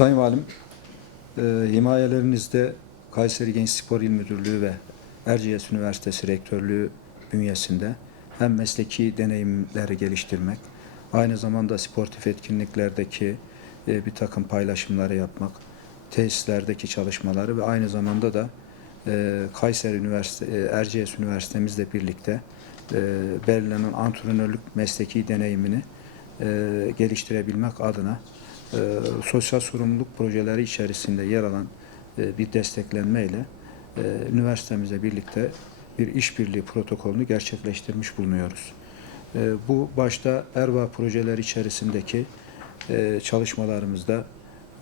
Sayın Valim, e, himayelerinizde Kayseri Genç Spor İl Müdürlüğü ve Erciyes Üniversitesi Rektörlüğü bünyesinde hem mesleki deneyimleri geliştirmek, aynı zamanda sportif etkinliklerdeki e, bir takım paylaşımları yapmak, tesislerdeki çalışmaları ve aynı zamanda da e, Kayseri Üniversite, e, Erciyes Üniversitemizle birlikte e, belirlenen antrenörlük mesleki deneyimini e, geliştirebilmek adına e, sosyal sorumluluk projeleri içerisinde yer alan e, bir desteklenmeyle e, üniversitemizle birlikte bir işbirliği protokolünü gerçekleştirmiş bulunuyoruz. E, bu başta ERVA projeleri içerisindeki e, çalışmalarımızda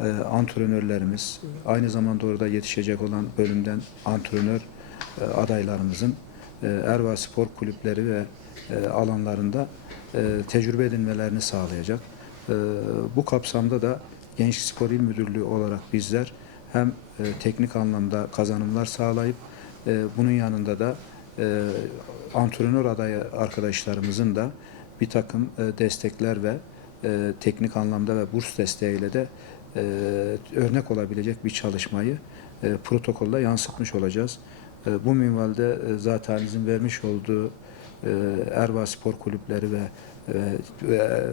e, antrenörlerimiz, aynı zamanda orada yetişecek olan bölümden antrenör e, adaylarımızın e, Erva Spor Kulüpleri ve e, alanlarında e, tecrübe edinmelerini sağlayacak. E, bu kapsamda da Gençlik Spor İl Müdürlüğü olarak bizler hem e, teknik anlamda kazanımlar sağlayıp e, bunun yanında da e, antrenör adayı arkadaşlarımızın da bir takım destekler ve teknik anlamda ve burs desteğiyle de örnek olabilecek bir çalışmayı protokolle yansıtmış olacağız. Bu minvalde zaten izin vermiş olduğu Erva Spor Kulüpleri ve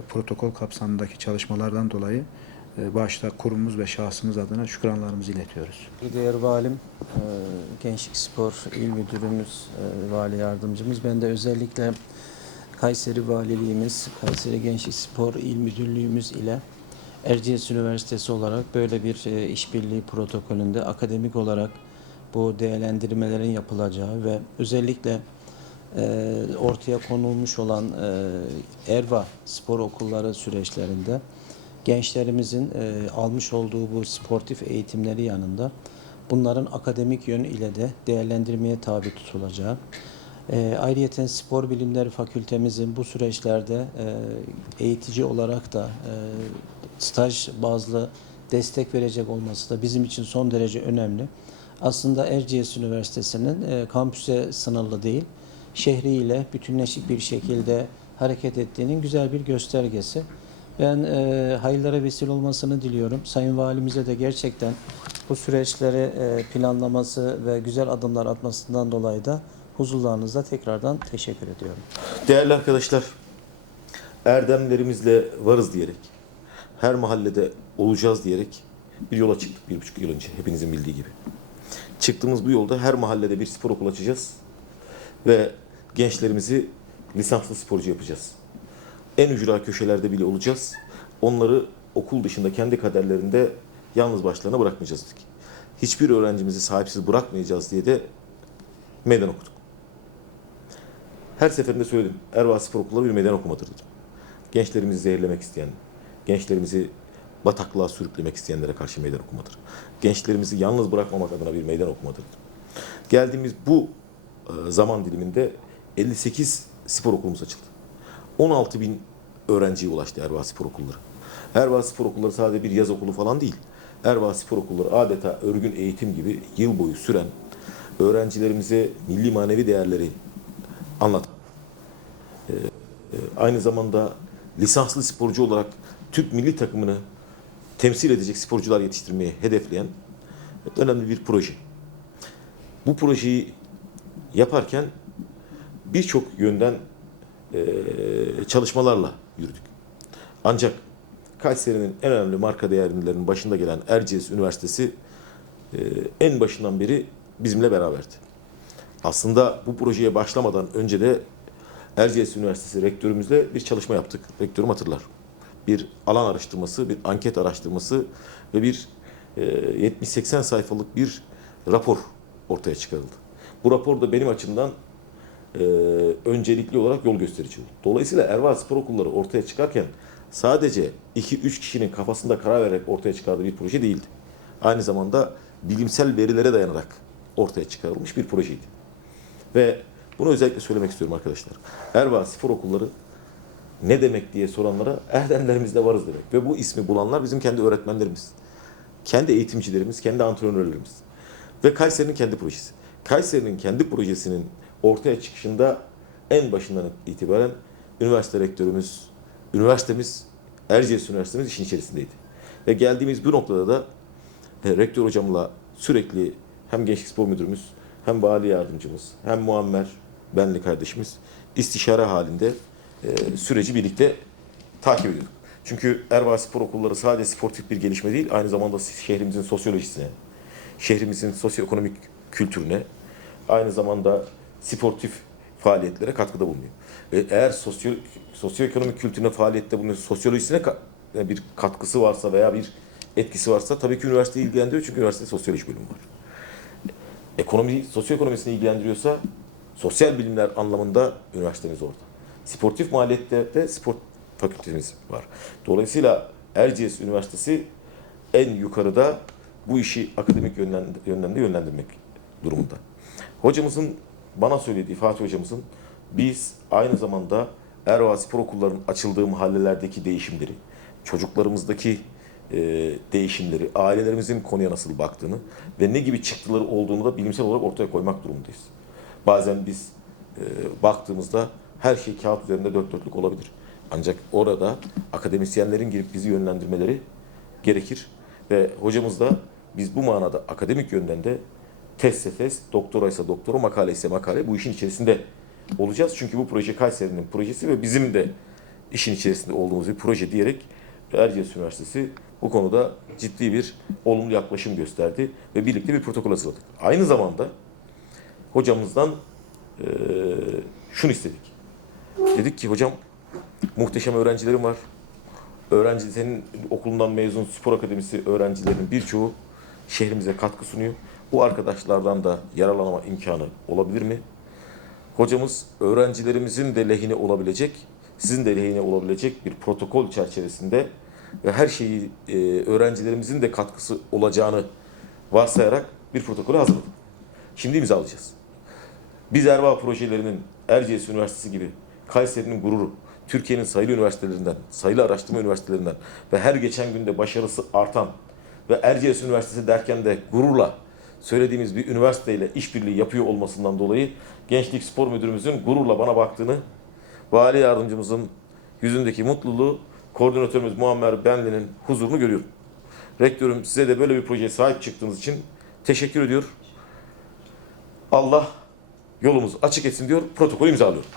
protokol kapsamındaki çalışmalardan dolayı e, başta kurumumuz ve şahsımız adına şükranlarımızı iletiyoruz. Değer Valim, e, Gençlik Spor İl Müdürümüz, e, Vali Yardımcımız. Ben de özellikle Kayseri Valiliğimiz, Kayseri Gençlik Spor İl Müdürlüğümüz ile Erciyes Üniversitesi olarak böyle bir işbirliği protokolünde akademik olarak bu değerlendirmelerin yapılacağı ve özellikle e, ortaya konulmuş olan e, Erva spor okulları süreçlerinde gençlerimizin e, almış olduğu bu sportif eğitimleri yanında bunların akademik yön ile de değerlendirmeye tabi tutulacağı. E, ayrıyeten spor bilimleri fakültemizin bu süreçlerde e, eğitici olarak da e, staj bazlı destek verecek olması da bizim için son derece önemli. Aslında Erciyes Üniversitesi'nin kampüse sınırlı değil, şehriyle bütünleşik bir şekilde hareket ettiğinin güzel bir göstergesi. Ben e, hayırlara vesile olmasını diliyorum. Sayın Valimize de gerçekten bu süreçleri e, planlaması ve güzel adımlar atmasından dolayı da huzurlarınızda tekrardan teşekkür ediyorum. Değerli arkadaşlar, erdemlerimizle varız diyerek, her mahallede olacağız diyerek bir yola çıktık bir buçuk yıl önce hepinizin bildiği gibi. Çıktığımız bu yolda her mahallede bir spor okulu açacağız ve gençlerimizi lisanslı sporcu yapacağız. En ücra köşelerde bile olacağız. Onları okul dışında kendi kaderlerinde yalnız başlarına bırakmayacağız dedik. Hiçbir öğrencimizi sahipsiz bırakmayacağız diye de meydan okuduk. Her seferinde söyledim. Erva Spor Okulları bir meydan okumadır dedim. Gençlerimizi zehirlemek isteyen, gençlerimizi bataklığa sürüklemek isteyenlere karşı meydan okumadır. Gençlerimizi yalnız bırakmamak adına bir meydan okumadır dedim. Geldiğimiz bu e, zaman diliminde 58 spor okulumuz açıldı. 16 bin öğrenciye ulaştı Erva Spor Okulları. Erva Spor Okulları sadece bir yaz okulu falan değil. Erva Spor Okulları adeta örgün eğitim gibi yıl boyu süren öğrencilerimize milli manevi değerleri anlatan, e, e, aynı zamanda lisanslı sporcu olarak Türk milli takımını temsil edecek sporcular yetiştirmeyi hedefleyen önemli bir proje. Bu projeyi yaparken birçok yönden e, çalışmalarla yürüdük. Ancak Kayseri'nin en önemli marka değerlerinin başında gelen Erciyes Üniversitesi e, en başından beri bizimle beraberdi. Aslında bu projeye başlamadan önce de Erciyes Üniversitesi rektörümüzle bir çalışma yaptık. Rektörüm hatırlar. Bir alan araştırması, bir anket araştırması ve bir e, 70-80 sayfalık bir rapor ortaya çıkarıldı. Bu rapor da benim açımdan e, öncelikli olarak yol gösterici. Dolayısıyla Erva Spor Okulları ortaya çıkarken sadece 2-3 kişinin kafasında karar vererek ortaya çıkardığı bir proje değildi. Aynı zamanda bilimsel verilere dayanarak ortaya çıkarılmış bir projeydi. Ve bunu özellikle söylemek istiyorum arkadaşlar. Erva Spor Okulları ne demek diye soranlara Erdemlerimizde varız demek. Ve bu ismi bulanlar bizim kendi öğretmenlerimiz. Kendi eğitimcilerimiz, kendi antrenörlerimiz. Ve Kayseri'nin kendi projesi. Kayseri'nin kendi projesinin ortaya çıkışında en başından itibaren üniversite rektörümüz, üniversitemiz, Erciyes Üniversitemiz işin içerisindeydi. Ve geldiğimiz bu noktada da e, rektör hocamla sürekli hem Gençlik Spor Müdürümüz hem vali yardımcımız hem Muammer benli kardeşimiz istişare halinde e, süreci birlikte takip ediyorduk. Çünkü Erva Spor Okulları sadece sportif bir gelişme değil, aynı zamanda şehrimizin sosyolojisine, şehrimizin sosyoekonomik kültürüne, aynı zamanda sportif faaliyetlere katkıda bulunuyor. Ve eğer sosyo, sosyoekonomik kültürüne, faaliyette bulunuyor, sosyolojisine e, bir katkısı varsa veya bir etkisi varsa tabii ki üniversiteyi ilgilendiriyor çünkü üniversitede sosyoloji bölümü var. Ekonomi, sosyoekonomisini ilgilendiriyorsa sosyal bilimler anlamında üniversitemiz orada. Sportif maliyette de spor fakültemiz var. Dolayısıyla Erciyes Üniversitesi en yukarıda bu işi akademik yönden, yönden de yönlendirmek durumunda. Hocamızın bana söylediği, Fatih hocamızın biz aynı zamanda Erva Spor Okulları'nın açıldığı mahallelerdeki değişimleri, çocuklarımızdaki e, değişimleri, ailelerimizin konuya nasıl baktığını ve ne gibi çıktıları olduğunu da bilimsel olarak ortaya koymak durumundayız. Bazen biz e, baktığımızda her şey kağıt üzerinde dört dörtlük olabilir. Ancak orada akademisyenlerin girip bizi yönlendirmeleri gerekir. Ve hocamız da biz bu manada akademik yönden de tezse tez, doktora ise doktora, makale ise makale bu işin içerisinde olacağız. Çünkü bu proje Kayseri'nin projesi ve bizim de işin içerisinde olduğumuz bir proje diyerek Erciyes Üniversitesi bu konuda ciddi bir olumlu yaklaşım gösterdi ve birlikte bir protokol hazırladık. Aynı zamanda hocamızdan eee şunu istedik. Dedik ki hocam muhteşem öğrencilerim var. Öğrenci senin okulundan mezun spor akademisi öğrencilerinin birçoğu şehrimize katkı sunuyor. Bu arkadaşlardan da yararlanma imkanı olabilir mi? Hocamız öğrencilerimizin de lehine olabilecek, sizin de lehine olabilecek bir protokol çerçevesinde ve her şeyi e, öğrencilerimizin de katkısı olacağını varsayarak bir protokolü hazırladık. Şimdi imzalayacağız. Biz Erva projelerinin Erciyes Üniversitesi gibi Kayseri'nin gururu, Türkiye'nin sayılı üniversitelerinden, sayılı araştırma üniversitelerinden ve her geçen günde başarısı artan ve Erciyes Üniversitesi derken de gururla söylediğimiz bir üniversiteyle işbirliği yapıyor olmasından dolayı Gençlik Spor Müdürümüzün gururla bana baktığını, vali yardımcımızın yüzündeki mutluluğu, koordinatörümüz Muammer Benli'nin huzurunu görüyorum. Rektörüm size de böyle bir projeye sahip çıktığınız için teşekkür ediyor. Allah yolumuzu açık etsin diyor, protokolü imzalıyorum.